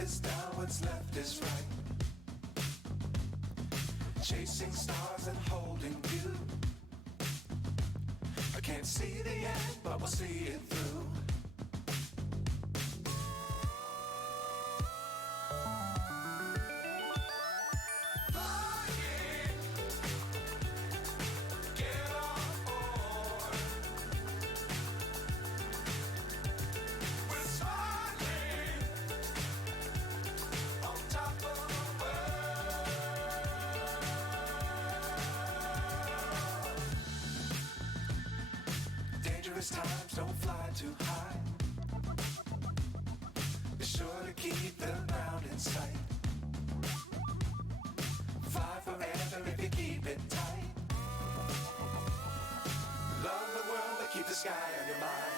is down, what's left is right. Chasing stars and holding you. I can't see the end, but we'll see it through. Times don't fly too high. Be sure to keep the ground in sight. Fly forever if you keep it tight. Love the world, but keep the sky on your mind.